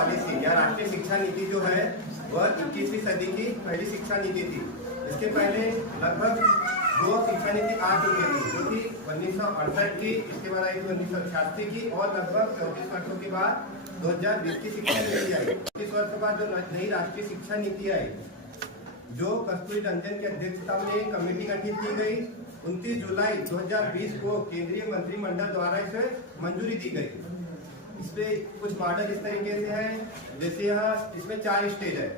Policy या राष्ट्रीय शिक्षा नीति जो है वह 21वीं सदी की पहली शिक्षा नीति थी। इसके पहले लगभग 2 शिक्षा नीति आ चुकी थी, जो कि 1968 की, इसके बाद आई थी 1986 की, और लगभग 34 वर्षों के बाद 2020 की शिक्षा नीति आई। 30 वर्ष के बाद जो नई राष्ट्रीय शिक्षा नीति आई, जो कस्तूरी रंजन की अध्यक्षता में एक कमेटी गठित की गई, 29 जुलाई 2020 को केंद्रीय मंत्रिमंडल द्वारा इसे मंजूरी दी गई। इसपे कुछ मॉडल इस तरीके से है, जैसे यहाँ इसमें 4 स्टेज है,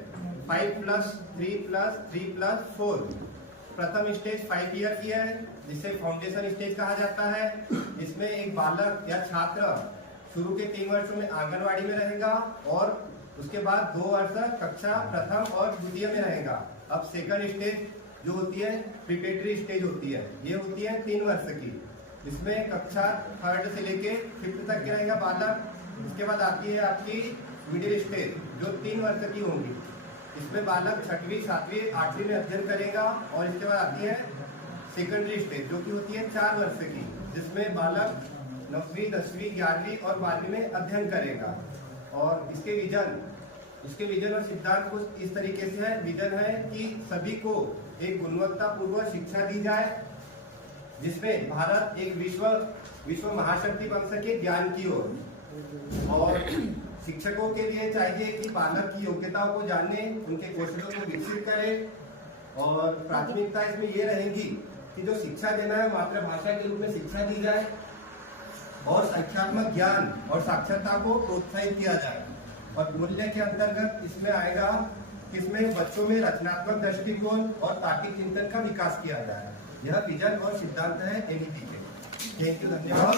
5+3+3+4। प्रथम स्टेज 5 ईयर की है, जिसे फाउंडेशन स्टेज कहा जाता है। इसमें एक बालक या छात्र शुरू के 3 वर्षों में आंगनवाड़ी में रहेगा और उसके बाद 2 वर्ष तक कक्षा प्रथम और द्वितीय में रहेगा। अब सेकंड स्टेज जो होती है प्रिपरेटरी स्टेज होती है, ये होती है 3 वर्ष की। इसमें कक्षा 3rd से लेके 5th तक के रहेगा बालक। इसके बाद आती है आपकी मिडिल स्टेज, जो 3 वर्ष की होंगी। इसमें बालक 6वीं, 7वीं, 8वीं में अध्ययन करेगा। और इसके बाद आती है सेकेंडरी स्टेज, जो कि होती है 4 वर्ष की, जिसमें बालक 9वीं, 10वीं, 11वीं और 12वीं में अध्ययन करेगा। और इसके विजन और सिद्धांत कुछ इस तरीके से है। विजन है कि सभी को एक गुणवत्तापूर्वक शिक्षा दी जाए, जिसमें भारत एक विश्व महाशक्ति बन सके ज्ञान की ओर। और शिक्षकों के लिए चाहिए कि बालक की योग्यताओं को जाने, उनके कौशलों को विकसित करे। और प्राथमिकता इसमें ये रहेगी कि जो शिक्षा देना है मातृभाषा के रूप में शिक्षा दी जाए, और संख्यात्मक ज्ञान और साक्षरता को प्रोत्साहित किया जाए। और मूल्य के अंतर्गत इसमें आएगा कि इसमें बच्चों में रचनात्मक दृष्टिकोण और तार्किक चिंतन का विकास किया जाए। यह विजन और सिद्धांत है एनईपी के। थैंक यू, धन्यवाद।